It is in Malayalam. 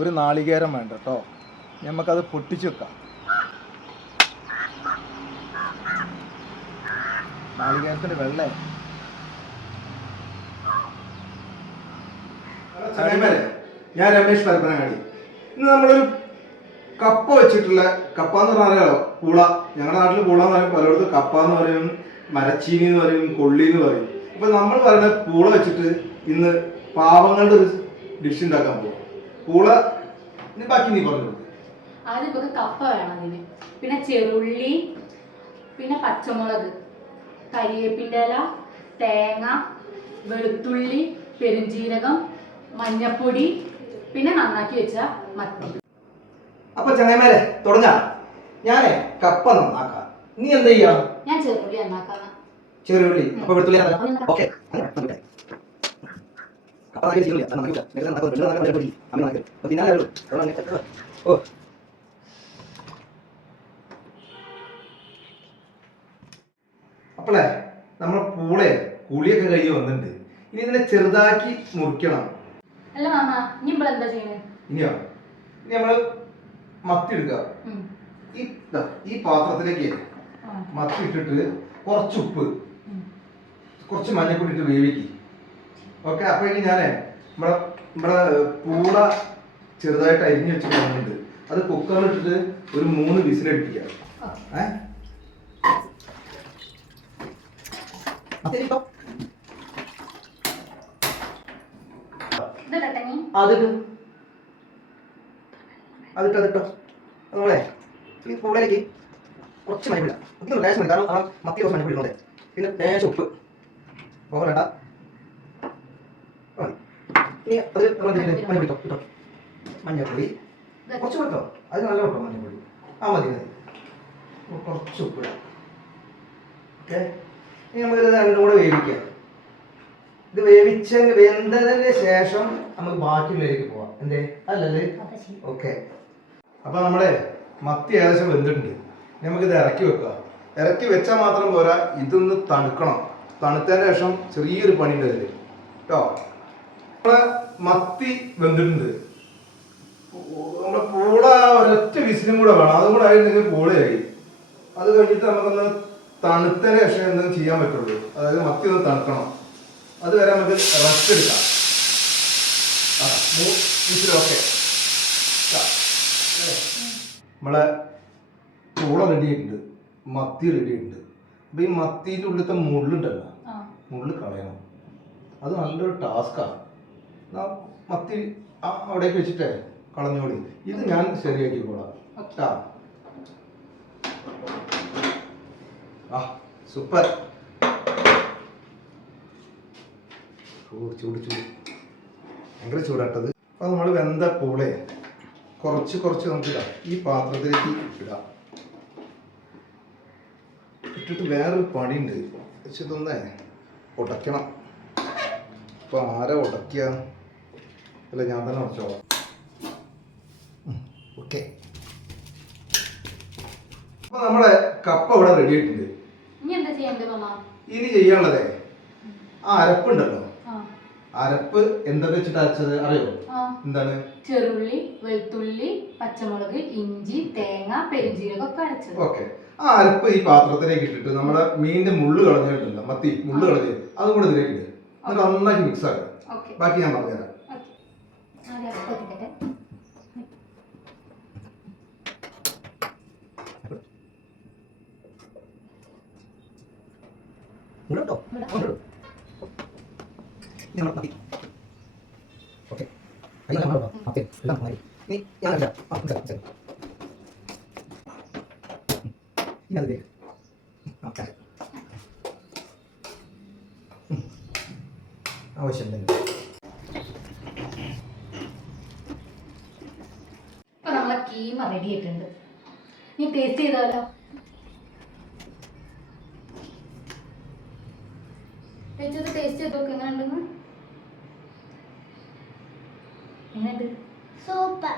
ഒരു നാളികേരം വേണ്ട കേട്ടോ. നമുക്കത് പൊട്ടിച്ചു വെക്കാം. നാളികേരത്തിൻ്റെ വെള്ളേ ഞാൻ രമേശ് പരപ്പനങ്ങാടി. ഇന്ന് നമ്മളൊരു കപ്പ വെച്ചിട്ടുള്ള കപ്പ എന്ന് പറഞ്ഞാലോ പൂള. ഞങ്ങളുടെ നാട്ടിൽ പൂള എന്ന് പറയും, പലയിടത്തും കപ്പ എന്ന് പറയും, മരച്ചീനി എന്ന് പറയും, കൊള്ളി എന്ന് പറയും. അപ്പൊ നമ്മൾ പറയുന്ന പൂള വെച്ചിട്ട് ഇന്ന് പാവങ്ങളുടെ ഒരു ഡിഷ് ഉണ്ടാക്കാൻ പോകും. പൂള ബാക്കി നീ പറഞ്ഞു. ആദ്യം നമുക്ക് കപ്പ വേണം അതിന്, പിന്നെ ചെറുള്ളി, പിന്നെ പച്ചമുളക്, കരിവേപ്പിൻ്റെ ഇല, തേങ്ങ, വെളുത്തുള്ളി, പെരുംജീരകം, മഞ്ഞപ്പൊടി, പിന്നെ നന്നാക്കി വെച്ച മത്തി. അപ്പൊ ചങ്ങായിമാരെ തുടങ്ങാം. ഞാനേ കപ്പ നന്നാക്കാം, നീ എന്താ ചെയ്യാ? ഞാൻ ചെറുള്ളി നന്നാക്കാം. ചെറുള്ളി അപ്പൊ വെളുത്തുള്ളി ഓക്കെ. അപ്പോളേ നമ്മളെ പൂളെ കുളിയൊക്കെ കഴിഞ്ഞ് വന്നിട്ടുണ്ട്. ഇനി ഇതിനെ ചെറുതാക്കി മുറിക്കണം. അല്ല മാമ, ഇനി ഇപ്പോൾ എന്താ ചെയ്യണേ? ഇനി നമ്മള് മത്തി എടുക്കുക. ഈ പാത്രത്തിലേക്ക് മത്തി ഇട്ടിട്ട് കുറച്ച് ഉപ്പ്, കുറച്ച് മഞ്ഞപ്പൊടി ഇട്ട് വേവിക്കും. ഓക്കെ. അപ്പൊ ഇനി ഞാനേ നമ്മളെ പൂള ചെറുതായിട്ട് അരിഞ്ഞു വെച്ചിട്ട് വന്നിട്ടുണ്ട്. അത് കുക്കറിൽ ഇട്ടിട്ട് ഒരു 3 വിസിലടിപ്പിക്കാം. അതിട്ടോ നമ്മളെ ഈ പൂളയിലേക്ക് കുറച്ച് മഞ്ഞപ്പൊടി, ലേശം മതി, കാരണം ആ മത്തി കുറച്ച് മഞ്ഞപ്പൊടി ഇടുന്നത്. പിന്നെ ലേശം ഉപ്പ്, ഓവർ വേണ്ട. ഇനി അത് മഞ്ഞപ്പൊടി ഇട്ടോ, മഞ്ഞപ്പൊടി കുറച്ച് കേട്ടോ, അത് നല്ല കേട്ടോ മഞ്ഞപ്പൊടി. മതി മതി. കുറച്ച് ഉപ്പ് ഇടാം. ഓക്കെ. ഇനി നമ്മളിത് രണ്ടും കൂടെ വേവിക്കാം. ഇത് വെന്തതിന് ശേഷം നമുക്ക് ബാക്കിയുള്ളതിലേക്ക് പോവാം. എന്തേ അല്ലല്ലേ? ഓക്കെ. അപ്പൊ നമ്മുടെ മത്തി ഏകദേശം വെന്തിട്ടുണ്ട്. നമുക്കിത് ഇറക്കി വെക്കുക. ഇറക്കി വെച്ചാൽ മാത്രം പോരാ, ഇതൊന്ന് തണുക്കണം. തണുത്തതിന് ശേഷം ചെറിയൊരു പണി ഉണ്ട് അതിൽ കേട്ടോ. നമ്മളെ മത്തി വെന്തിട്ടുണ്ട്. നമ്മുടെ പൂള ഒരൊറ്റ വിസിലും കൂടെ വേണം. അതും കൂടെ ആയിരുന്നെങ്കിൽ പൂളയായി. അത് കഴിഞ്ഞിട്ട് നമുക്കൊന്ന് തണുത്തതിന് ശേഷം എന്തെങ്കിലും ചെയ്യാൻ പറ്റുള്ളൂ. അതായത് മത്തി ഒന്ന് തണുക്കണം. അതുവരെ നമുക്ക് റെസ്റ്റ് എടുക്കാം. ഓക്കെ. നമ്മളെ പൂള റെഡി ആയിട്ടുണ്ട്, മത്തി റെഡി ആയിട്ടുണ്ട്. അപ്പൊ ഈ മത്തിൻ്റെ ഉള്ളിലത്തെ മുള്ളുണ്ടല്ലോ, മുള്ള് കളയണം. അത് നല്ലൊരു ടാസ്ക്കാണ്. മത്തി അവിടേക്ക് വെച്ചിട്ടേ കളഞ്ഞോളി. ഇത് ഞാൻ ശരിയാക്കിക്കോളാം. സൂപ്പർ. ചൂട് ഭയങ്കര ചൂടാട്ടത്. അപ്പോൾ നമ്മൾ വെന്ത പൂളെ കുറച്ച് നമുക്ക് ഇടാം. ഈ പാത്രത്തിലേക്ക് ഇടാം. ഇട്ടിട്ട് വേറൊരു പണിയുണ്ട്. പക്ഷെ ഇതൊന്നേ ഉടയ്ക്കണം. അപ്പോൾ ആരാ ഉടയ്ക്കുക? അല്ല, ഞാൻ തന്നെ ഉടച്ചോളാം. ഓക്കെ. അപ്പോൾ നമ്മുടെ കപ്പ ഇവിടെ റെഡി ആയിട്ടുണ്ട്. ഇനി ചെയ്യാനുള്ളതേ ആ അരപ്പുണ്ടല്ലോ. അരപ്പ് എന്തൊക്കെ വെച്ചിട്ട് അരച്ചത് അറിയോ? എന്താണ്? ചെറുള്ളി, വെളുത്തുള്ളി, പച്ചമുളക്, ഇഞ്ചി, തേങ്ങ, പെരുംജീരകം ഒക്കെ അരച്ചത്. ഓക്കെ. ആ അരപ്പ് ഈ പാത്രത്തിലേക്ക് ഇട്ടിട്ട് നമ്മുടെ മീനിന്റെ മുള്ള് കളഞ്ഞിട്ടില്ല, മത്തി മുള്ള് കളഞ്ഞ് അതും കൂടെ ഇതിലേക്ക് ഇട്ട് എന്നിട്ട് നന്നാക്കി മിക്സ് ആക്കാം. ബാക്കി ഞാൻ പറഞ്ഞുതരാം. ഓക്കെ. ആവശ്യം ഇപ്പൊ നമ്മളെ കീമ റെഡി ആയിട്ടുണ്ട്. നീ ടേസ്റ്റ് ചെയ്താലോ? ടേസ്റ്റ് ചെയ്ത് നോക്ക് എങ്ങനെ ഉണ്ടെന്ന്. എങ്ങനെയുണ്ട്? സൂപ്പർ.